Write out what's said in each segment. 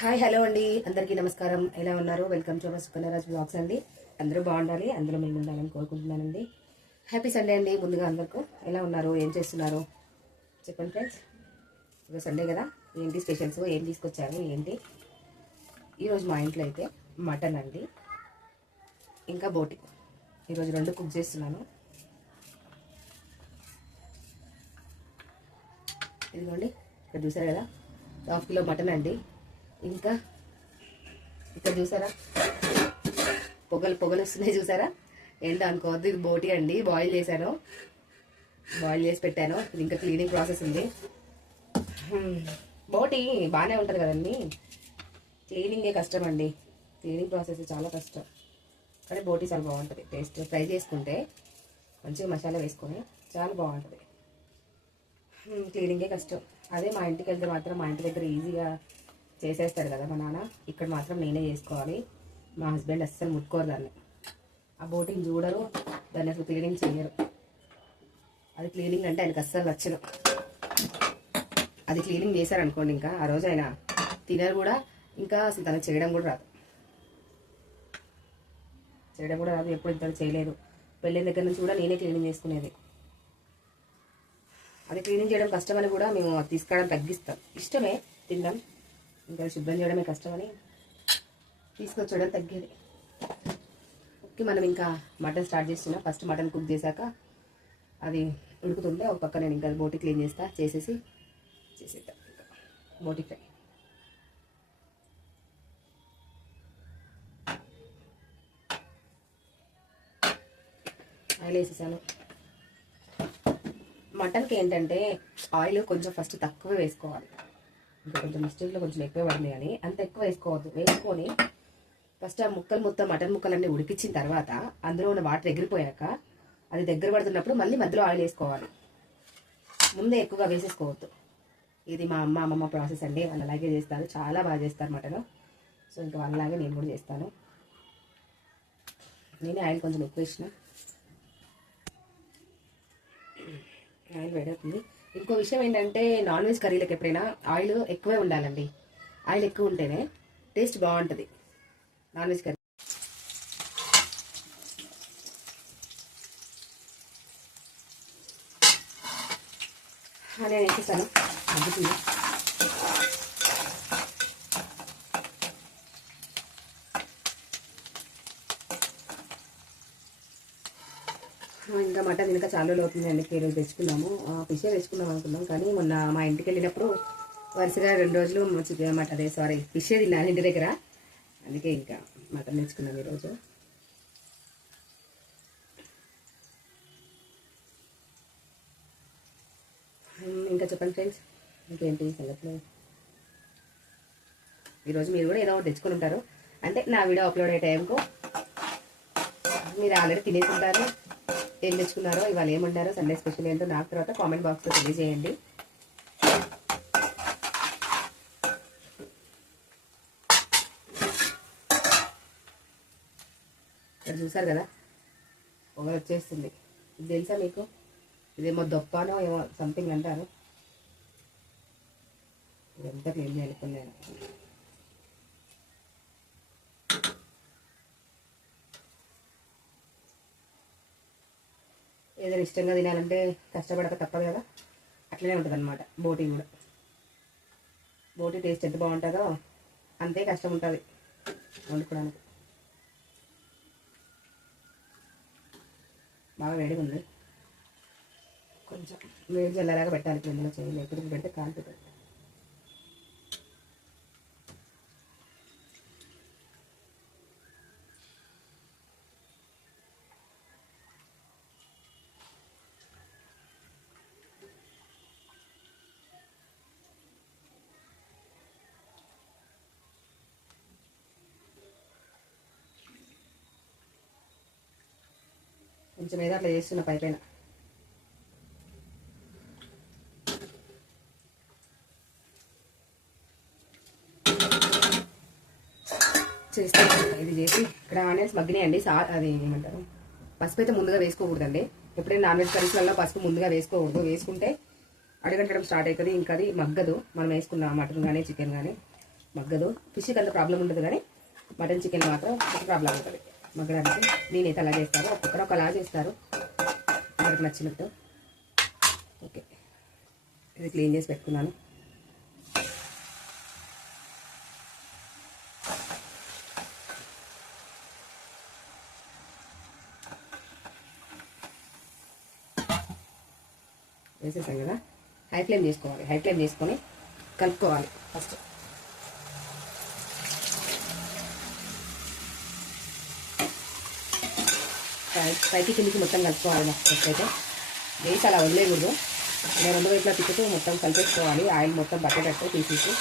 Hi hello అండి. అందరికీ నమస్కారం. ఎలా ఉన్నారు? Welcome to our Sukanyaraj blogs అండి. అందరూ బాగుండాలి. అందరూ మేము ఉండాలని కోరుకుంటున్నానండి. హ్యాపీ సండే అండి ముందుగా అందరికీ. ఎలా ఉన్నారు? ఏం చేస్తున్నారు? చెప్పండి ఫ్రెండ్స్. ఈరోజు సండే కదా. ఏంటి స్పెషల్స్? ఏం తీసుకొచ్చారు? ఏంటి? ఈరోజు మా ఇంట్లో అయితే మటన్ అండి. ఇంకా బోటి. ఈరోజు రెండు కుక్ చేస్తున్నాను. ఇదిగోండి ఇక్కడ చూసారు కదా? హాఫ్ కిలో మటన్ అండి. ఇంకా ఇక్కడ చూసారా? పొగలు పొగలు వస్తున్నాయి చూసారా? ఏంటో అనుకోవద్దు ఇది బోటి అండి బాయిల్ చేశాను. బాయిల్ చేసి పెట్టాను. ఇది ఇంకా క్లీనింగ్ ప్రాసెస్ ఉంది. బోటి బాగానే ఉంటుంది కదండి. క్లీనింగే కష్టం అండి. క్లీనింగ్ ప్రాసెస్ చాలా కష్టం. కానీ బోటి చాలా బాగుంటుంది. టేస్ట్ ఫ్రై చేసుకుంటే మంచిగా మసాలా వేసుకొని చాలా బాగుంటుంది. క్లీనింగే కష్టం. అదే మా ఇంటికి వెళ్తే మాత్రం మా ఇంటి దగ్గర ఈజీగా చేసేస్తాడు కదా మా నాన్న. ఇక్కడ మాత్రం నేనే చేసుకోవాలి. మా హస్బెండ్ అస్సలు ముట్టుకోరు దాన్ని. ఆ బోటింగ్ చూడరు దాన్ని అసలు క్లీనింగ్ చేయరు అది క్లీనింగ్ అంటే ఆయనకు అస్సలు నచ్చదు. అది క్లీనింగ్ చేశారనుకోండి ఇంకా ఆ రోజు ఆయన తినరు కూడా ఇంకా అసలు తను చేయడం కూడా రాదు. చేయడం కూడా రాదు ఎప్పుడు ఇంత చేయలేదు. పెళ్ళిన దగ్గర నుంచి కూడా నేనే క్లీనింగ్ చేసుకునేది. అది క్లీనింగ్ చేయడం కష్టమని కూడా మేము తీసుకోవడం తీసుకురావడం తగ్గిస్తాం. ఇష్టమే తిందాం. ఇంకా శుభ్రం చేయడమే కష్టమని తీసుకొచ్చడం తగ్గేది. ఓకే మనం ఇంకా మటన్ స్టార్ట్ చేస్తున్నాం. ఫస్ట్ మటన్ కుక్ చేశాక అది ఉడుకుతుంటే ఒక పక్క నేను ఇంకా బోటి క్లీన్ చేస్తా చేసేసి చేసేద్దాం ఇంకా. బోటి ఫ్రై. ఆయిల్ వేసేసాను. మటన్కి ఏంటంటే ఆయిల్ కొంచెం ఫస్ట్ తక్కువ వేసుకోవాలి. ఇంకా కొంచెం మిస్టేక్లో కొంచెం ఎక్కువ పడినాయి కానీ అంత ఎక్కువ వేసుకోవద్దు. వేసుకొని ఫస్ట్ ఆ ముక్కలు మొత్తం మటన్ ముక్కలన్నీ ఉడికించిన తర్వాత అందులో ఉన్న వాటర్ ఎగిరిపోయాక అది దగ్గర పడుతున్నప్పుడు మళ్ళీ మధ్యలో ఆయిల్ వేసుకోవాలి. ముందే ఎక్కువగా వేసేసుకోవద్దు. ఇది మా అమ్మ అమ్మమ్మ ప్రాసెస్ అండి. వాళ్ళు అలాగే చేస్తారు. చాలా బాగా చేస్తారు మటన్. సో ఇంకా వాళ్ళలాగే నేను కూడా చేస్తాను. నేనే ఆయిల్ కొంచెం ఎక్కువ ఇచ్చిన ఆయిల్ వేడవుతుంది. ఇంకో విషయం ఏంటంటే నాన్ వెజ్ కర్రీలకు ఎప్పుడైనా ఆయిల్ ఎక్కువే ఉండాలండి. ఆయిల్ ఎక్కువ ఉంటేనే టేస్ట్ బాగుంటుంది. Non veg curry. నేను వేసేసాను అద్దుతుంది ఇంకా చాలా రోజులు అవుతుంది అండి ఈరోజు తెచ్చుకున్నాము ఫిషే తెచ్చుకుందాం అనుకున్నాం. కానీ మొన్న మా ఇంటికి వెళ్ళినప్పుడు వరుసగా రెండు రోజులు చికెన్ మటన్ అదే సారీ ఫిష్ తిన్నాను ఇంటి దగ్గర. అందుకే ఇంకా మటన్ తెచ్చుకున్నాం ఈరోజు. ఇంకా చెప్పండి ఫ్రెండ్స్ ఇంకేంటి సంగతులు? ఈరోజు మీరు కూడా ఏదో ఒకటి తెచ్చుకొని ఉంటారు. అంటే నా వీడియో అప్లోడ్ అయ్యే టైంకు మీరు ఆల్రెడీ తినేసి ఉంటారు. ఏం తెచ్చుకున్నారో ఇవాళ ఏముంటారో సండే స్పెషల్ ఏంటో నాకు తర్వాత కామెంట్ బాక్స్లో తెలియజేయండి. ఇక్కడ చూసారు కదా? పొగ వచ్చేస్తుంది. ఇది తెలుసా మీకు? ఇదేమో దొప్పానో ఏమో సంథింగ్ అంటారు. ఇదంతా క్లీన్ చేయాలి ఏదైనా ఇష్టంగా తినాలంటే కష్టపడక తప్పదు కదా. అట్లనే ఉంటుంది అనమాట బోటీ కూడా. బోటి టేస్ట్ ఎంత బాగుంటుందో అంతే కష్టం ఉంటుంది వండుకోవడానికి. బాగా వేడిగా ఉంది కొంచెం వేడి జల్లలాగా పెట్టాలి. కిందలో చేయాలి ఎప్పుడు పెడితే కాలుతుంది. కొంచెం ఏదో అట్లా చేస్తున్న పై పైన చేస్తాను ఇది చేసి ఇక్కడ ఆనియన్స్ మగ్గినాయండి సా అది ఏమంటారు? పసుపు అయితే ముందుగా వేసుకోకూడదండి. ఎప్పుడైనా నాన్ వెజ్ కర్రీస్లలో పసుపు ముందుగా వేసుకోకూడదు. వేసుకుంటే అడగంటడం స్టార్ట్ అవుతుంది ఇంకా అది మగ్గదు. మనం వేసుకున్న మటన్ కానీ చికెన్ కానీ మగ్గదు. ఫిష్కి అంత ప్రాబ్లం ఉండదు కానీ మటన్ చికెన్ మాత్రం ప్రాబ్లం ఉంటుంది. మగ్గడానికి నేనైతే అలా చేస్తాను. ఒక్కొక్కరు ఒకలా చేస్తారు. ఎవరికి నచ్చినట్టు. ఓకే. ఇది క్లీన్ చేసి పెట్టుకున్నాను. వేసేసాం కదా? హై ఫ్లేమ్ చేసుకోవాలి హై ఫ్లేమ్ చేసుకొని కలుపుకోవాలి ఫస్ట్. పైకి కిందికి మొత్తం కలుపుకోవాలి ఫస్ట్ అయితే వేసి అలా వదిలేకూడదు నేను రెండు వైపులా తిప్పుతూ మొత్తం కలిపేసుకోవాలి. ఆయిల్ మొత్తం పట్టేటట్టు తీసేసి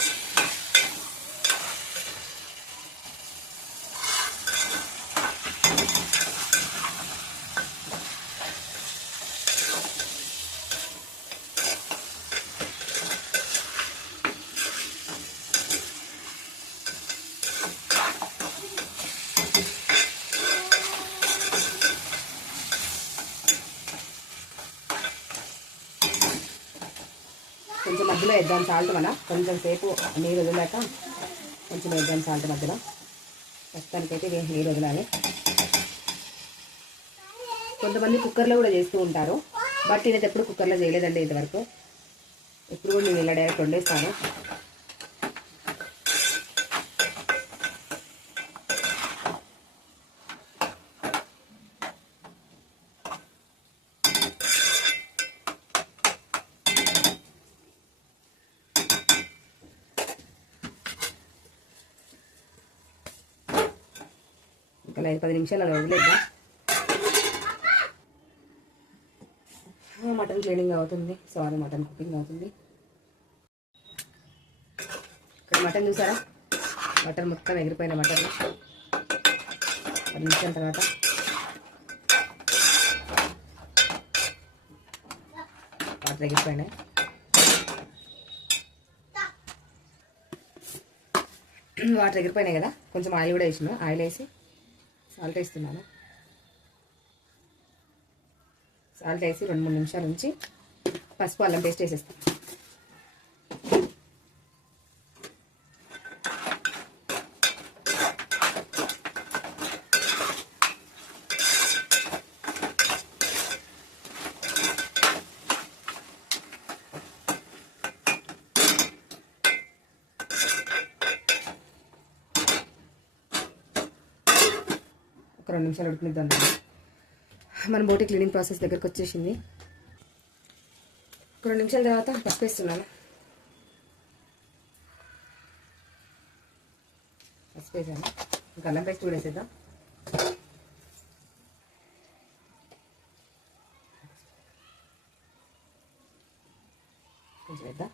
కొంచెం మధ్యలో వేద్దాం సాల్ట్ మన కొంచెం సేపు నీరు వదిలేక కొంచెం వేద్దాం సాల్ట్ మధ్యలో. ప్రస్తుతానికైతే నీరు వదిలాలి. కొంతమంది కుక్కర్లో కూడా చేస్తూ ఉంటారు. బట్ నేనైతే ఎప్పుడు కుక్కర్లో చేయలేదండి ఇంతవరకు. ఎప్పుడు కూడా నేను ఇలా డైరెక్ట్ వండేస్తాను. ఒక ఐదు పది నిమిషాలు అలా వదిలేద్దాం. మటన్ క్లీనింగ్ అవుతుంది. సారీ మటన్ కుకింగ్ అవుతుంది. ఇక్కడ మటన్ చూసారా? మటన్ మొత్తం ఎగిరిపోయిన మటన్. పది నిమిషాల తర్వాత. వాటర్ ఎగిరిపోయినాయి. వాటర్ ఎగిరిపోయినాయి కదా? కొంచెం ఆయిల్ కూడా వేసిన. ఆయిల్ వేసి సాల్ట్ వేస్తున్నాను. సాల్ట్ వేసి రెండు మూడు నిమిషాల నుంచి పసుపు అల్లం పేస్ట్ వేసేస్తాను. ఒక రెండు నిమిషాలు ఉడికినిద్దాం మన బోటి క్లీనింగ్ ప్రాసెస్ దగ్గరకు వచ్చేసింది. ఒక రెండు నిమిషాల తర్వాత పసుపు వేస్తున్నాను పసుపు వేసాను గల్లం పేస్ట్ కూడా వేసేద్దాం కొంచెం వేద్దాం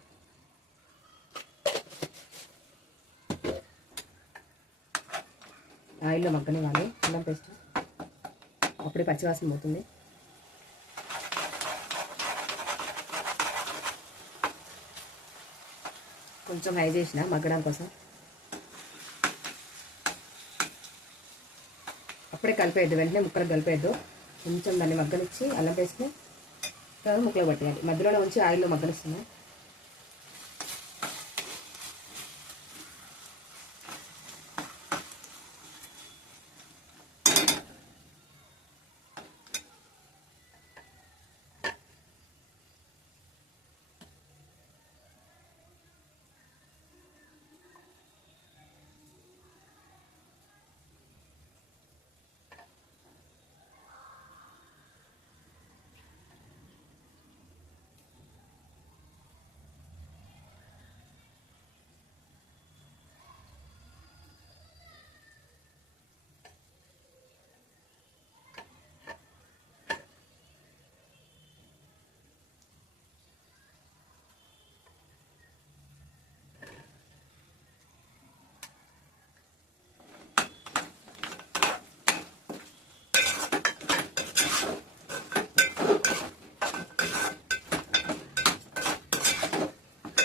ఆయిల్లో మగ్గనివ్వాలి. అల్లం పేస్ట్. అప్పుడే పచ్చివాసన పోతుంది. కొంచెం హై చేసిన మగ్గడం కోసం. అప్పుడే కలిపేయద్దు. వెంటనే ముక్కలు కలిపేయద్దు. కొంచెం దాన్ని మగ్గనిచ్చి అల్లం పేస్ట్ని తర్వాత ముక్కలు పట్టేయాలి. మధ్యలోనే ఉంచి ఆయిల్లో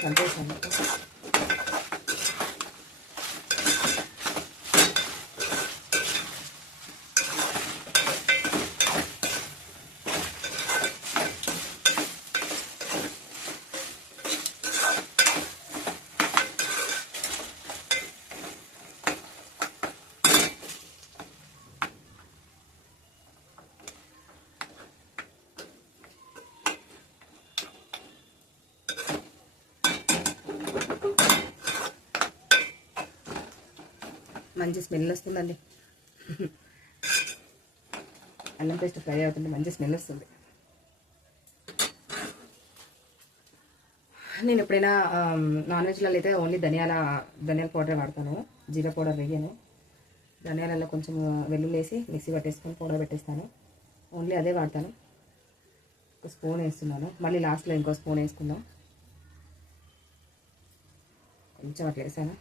你都不开。మంచి స్మెల్ వస్తుందండి. అల్లం పేస్ట్ ఫ్రై అవుతుంటే మంచి స్మెల్ వస్తుంది. నేను ఎప్పుడైనా నాన్ వెజ్లలో అయితే ఓన్లీ ధనియాల ధనియాల పౌడర్ వాడతాను. జీరా పౌడర్ వేయను. ధనియాలలో కొంచెం వెల్లుల్లి వేసి మిక్సీ పట్టేసుకొని పౌడర్ పెట్టేస్తాను. ఓన్లీ అదే వాడతాను. ఒక స్పూన్ వేస్తున్నాను. మళ్ళీ లాస్ట్లో ఇంకో స్పూన్ వేసుకుందాం. కొంచెం అట్లా వేసాను.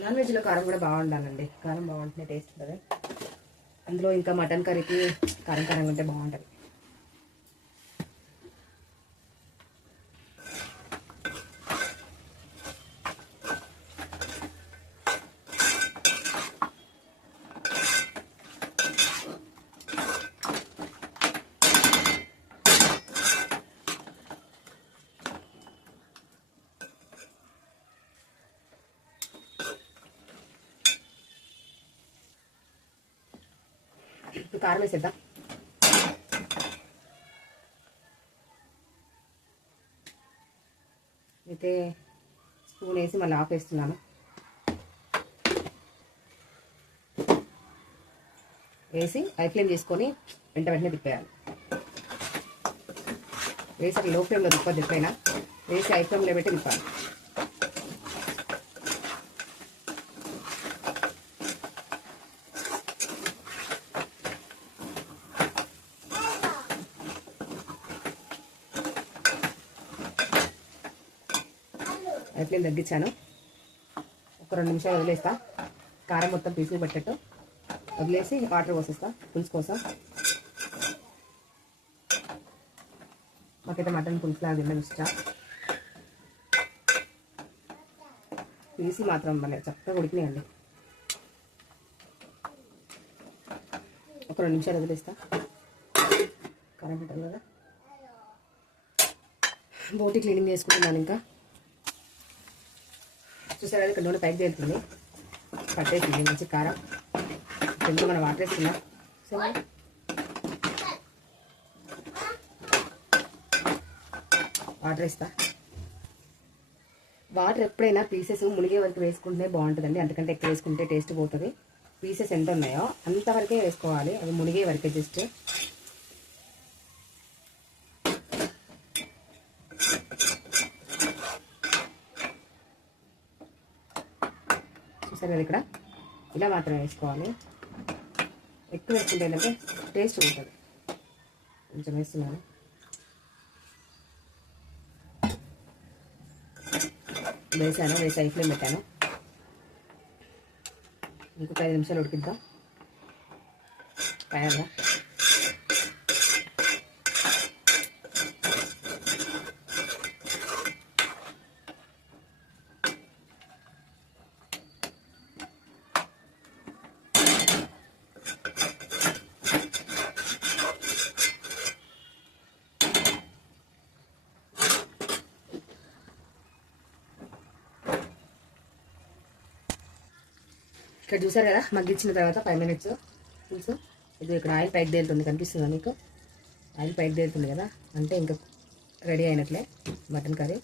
నాన్ వెజ్లో కారం కూడా బాగుండాలండి కారం బాగుంటుంది టేస్ట్ ఉంటుంది. అందులో ఇంకా మటన్ కర్రీకి కారం కారంగా ఉంటే బాగుంటుంది. కారం వేసేద్దాం. అయితే స్పూన్ వేసి మళ్ళీ ఆపేస్తున్నాను వేసి హై ఫ్లేమ్ చేసుకొని వెంట వెంటనే తిప్పేయాలి. వేసి అట్లా లో ఫ్లేమ్లో తిప్పదు తిప్పైనా? వేసి హై ఫ్లేమ్లో పెట్టి తిప్పాలి. హై ఫ్లేమ్ తగ్గించాను. ఒక రెండు నిమిషాలు వదిలేస్తా. కారం మొత్తం పీసులు పట్టేట్టు వదిలేసి వాటర్ పోసేస్తా పులుసు కోసం. మాకైతే మటన్ పులుసు లాగా తినడం ఇష్టం. పీసి మాత్రం మళ్ళీ చక్కగా ఉడికినాయండి. ఒక రెండు నిమిషాలు వదిలేస్తా. కారం పెట్టాలి కదా. బోటి క్లీనింగ్ చేసుకుంటున్నాను ఇంకా. చూసారా ఇక్కడ నూనె పైకి తేలుతుంది. పట్టేసింది మంచి కారం. ఎందుకు మనం వాటర్ వేస్తున్నా సరే వాటర్ వేస్తా. వాటర్ ఎప్పుడైనా పీసెస్ మునిగే వరకు వేసుకుంటే బాగుంటుందండి. అంతకంటే ఎక్కువ వేసుకుంటే టేస్ట్ పోతుంది. పీసెస్ ఎంత ఉన్నాయో అంతవరకే వేసుకోవాలి. అవి మునిగే వరకే జస్ట్ చూసారు కదా ఇక్కడ. ఇలా మాత్రం వేసుకోవాలి. ఎక్కువ వేసుకుంటే ఏంటంటే టేస్ట్ ఉంటుంది. కొంచెం వేస్తున్నాను. వేసాను వేసి ఐ ఫ్లేమ్ పెట్టాను. ఇంకొక ఐదు నిమిషాలు ఉడికిద్దాం. కాయాలా ఇక్కడ చూసారు కదా? మగ్గించిన తర్వాత ఫైవ్ మినిట్స్ పులుసు ఇది ఇక్కడ ఆయిల్ పైకి తేలుతుంది కనిపిస్తుందా మీకు? ఆయిల్ పైకి తేలుతుంది కదా? అంటే ఇంకా రెడీ అయినట్లే మటన్ కర్రీ.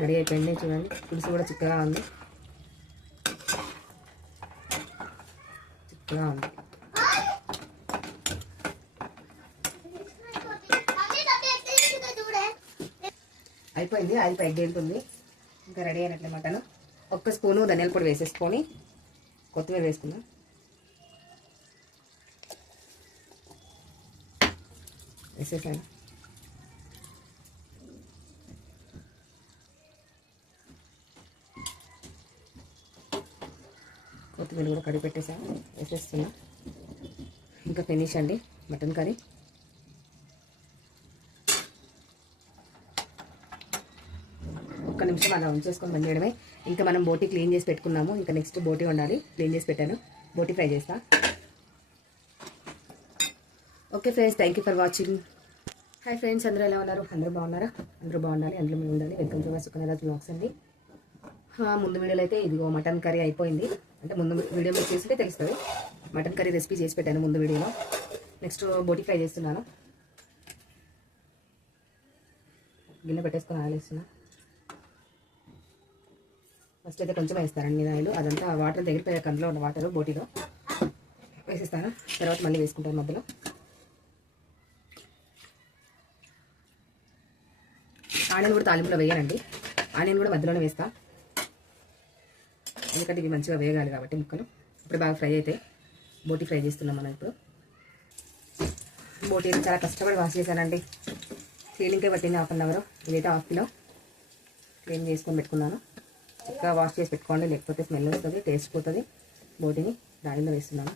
రెడీ అయిపోయింది చూడండి. పులుసు కూడా చిక్కగా ఉంది. చిక్కగా ఉంది. అయిపోయింది ఆయిల్ పైకి తేలుతుంది. ఇంకా రెడీ అయినట్లే మటన్. ఒక్క స్పూను ధనియాల పొడి వేసేసుకొని కొత్తిమీర వేసుకుందాం. వేసేసాను. కొత్తిమీర కూడా కడిగి పెట్టేసాను. వేసేస్తున్నా. ఇంకా ఫినిష్ అండి. Mutton curry. ఒక్క నిమిషం అలా ఉంచేసుకొని బంద్ చేయడమే ఇంకా మనం బోటి క్లీన్ చేసి పెట్టుకున్నాము. ఇంకా నెక్స్ట్ బోటి వండాలి. క్లీన్ చేసి పెట్టాను. బోటి ఫ్రై చేస్తా. Okay friends thank you for watching hi friends అందరూ ఎలా ఉన్నారు? అందరూ బాగున్నారా? అందరూ బాగుండాలి. అందులో మీరు ఉండాలి. వెల్కమ్ టు సుకనేరా బ్లాగ్స్ అండి. ముందు వీడియోలో అయితే ఇదిగో మటన్ కర్రీ అయిపోయింది. అంటే ముందు వీడియో మీరు చేస్తుంటే తెలుస్తుంది. మటన్ కర్రీ రెసిపీ చేసి పెట్టాను ముందు వీడియోలో. నెక్స్ట్ బోటి ఫ్రై చేస్తున్నాను. గిన్నె పెట్టేసుకొని ఆయిల్ ఫస్ట్ అయితే కొంచెం వేస్తానండి నేను ఆయిల్ అదంతా వాటర్ దగ్గరిపోయాక అందులో ఉన్న వాటర్ బోటీలో వేసేస్తాను. తర్వాత మళ్ళీ వేసుకుంటాను మధ్యలో. ఆనియన్ కూడా తాలింపులో వేయనండి. ఆనియన్ కూడా మధ్యలోనే వేస్తా. ఎందుకంటే ఇవి మంచిగా వేగాలి కాబట్టి ముక్కలు. ఇప్పుడు బాగా ఫ్రై అయితే బోటీ ఫ్రై చేస్తున్నాం మనం ఇప్పుడు. బోటీ చాలా కష్టపడి వాష్ చేశానండి. క్లీనింగ్కే పట్టింది హాఫ్ అన్ అవర్. ఇదైతే హాఫ్ కిలో. క్లీన్ చేసుకొని పెట్టుకున్నాను. చక్కగా వాష్ చేసి పెట్టుకోండి. లేకపోతే స్మెల్ వస్తుంది టేస్ట్ పోతుంది. బోటిని దానిలో వేస్తున్నాను.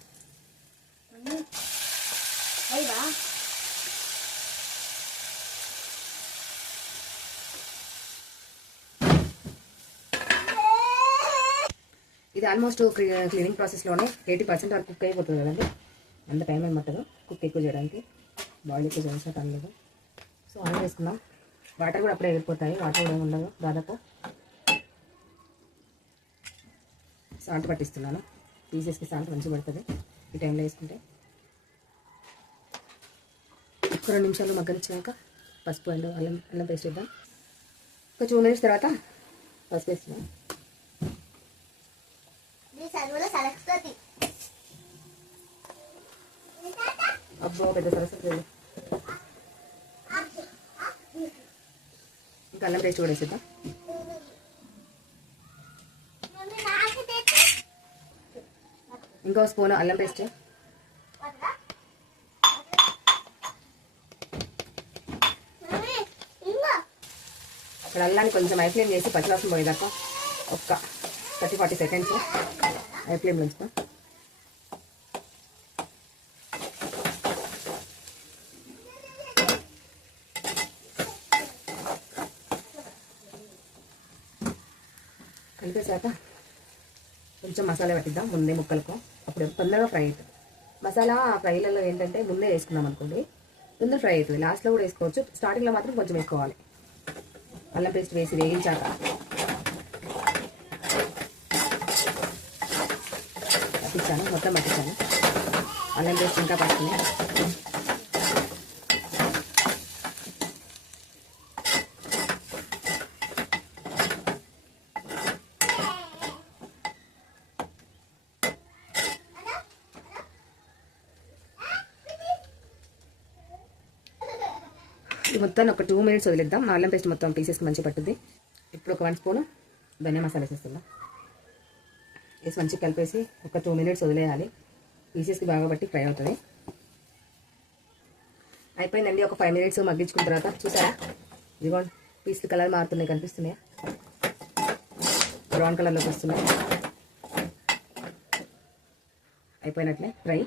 ఇది ఆల్మోస్ట్ క్లీనింగ్ ప్రాసెస్లోనే ఎయిటీ పర్సెంట్ వరకు కుక్ అయిపోతుంది కదండి. అంత టైం ఏమంటారు పట్టదు. కుక్ ఎక్కువ చేయడానికి. బాయిల్ ఎక్కువ చేసిన పని లేదు. సో ఆన్ చేసుకుందాం వాటర్ కూడా అప్పుడే వెళ్ళిపోతాయి. వాటర్ కూడా ఏమి ఉండదు దాదాపు. సాల్ట్ పట్టిస్తున్నాను. పీసెస్కి సాల్ట్ మంచిగా పడుతుంది. ఈ టైంలో వేసుకుంటే ఒక రెండు నిమిషాలు మగ్గనిచ్చినాక పసుపు అండ్ అల్లం అల్లం పేస్ట్ వేద్దాం. ఒక టూ మినిట్స్ తర్వాత పసుపు వేస్తున్నాం. అబ్బో పెద్ద సరస్వతి. ఇంకా అల్లం పేస్ట్ కూడా వేసేద్దాం. ఇంకో స్పూన్ అల్లం పేస్ట్. అక్కడ అల్లాన్ని కొంచెం ఐఫ్లేమ్ చేసి పచ్చివాసన పోయేదాకా ఒక్క థర్టీ ఫార్టీ సెకండ్స్ ఐఫ్లేమ్ ఉంచుకో ఉంచుతాం. కలిపేశాక కొంచెం మసాలా పట్టిద్దాం ముందే ముక్కలకు. అప్పుడు తొందరగా ఫ్రై అవుతుంది. మసాలా ఫ్రైలలో ఏంటంటే ముందే వేసుకున్నాం అనుకోండి. తొందర ఫ్రై అవుతుంది. లాస్ట్లో కూడా వేసుకోవచ్చు. స్టార్టింగ్లో మాత్రం కొంచెం వేసుకోవాలి. అల్లం పేస్ట్ వేసి వేయించాక పట్టించాను. మొత్తం పట్టించాను. అల్లం పేస్ట్ ఇంకా పడుతుంది ఇది మొత్తం ఒక టూ మినిట్స్ వదిలేద్దాం. అల్లం పేస్ట్ మొత్తం పీసెస్కి మంచిగా పట్టుద్ది. ఇప్పుడు ఒక వన్ స్పూన్ ధనియా మసాలా వేసేస్తుందా వేసి మంచిగా కలిపేసి ఒక టూ మినిట్స్ వదిలేయాలి. పీసెస్కి బాగా పట్టి ఫ్రై అవుతుంది. అయిపోయిందండి. ఒక ఫైవ్ మినిట్స్ మగ్గించుకున్న తర్వాత చూసారా? ఇదిగోండి పీసులు కలర్ మారుతున్నాయి కనిపిస్తున్నాయా? బ్రౌన్ కలర్లోకి వస్తున్నాయి. అయిపోయినట్లే ఫ్రై.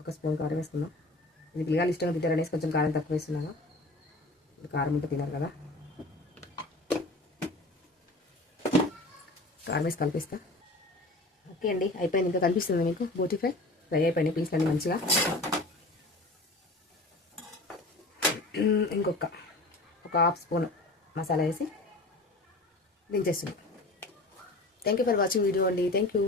ఒక స్పూన్ కారం వేసుకుందాం. ఇది పిల్లగాలు ఇష్టంగా తింటారనేసి కొంచెం కారం తక్కువ వేస్తున్నాను. కారం ఉంటే తినరు కదా. కారం వేసి కలిపిస్తా. ఓకే అండి అయిపోయింది. ఇంకా కనిపిస్తుంది మీకు బోటి ఫ్రై ఫ్రై అయిపోయినాయి పీస్ అన్నీ మంచిగా. ఇంకొక ఒక హాఫ్ స్పూన్ మసాలా వేసి దించేస్తున్నాం. Thank you for watching video అండి. Thank you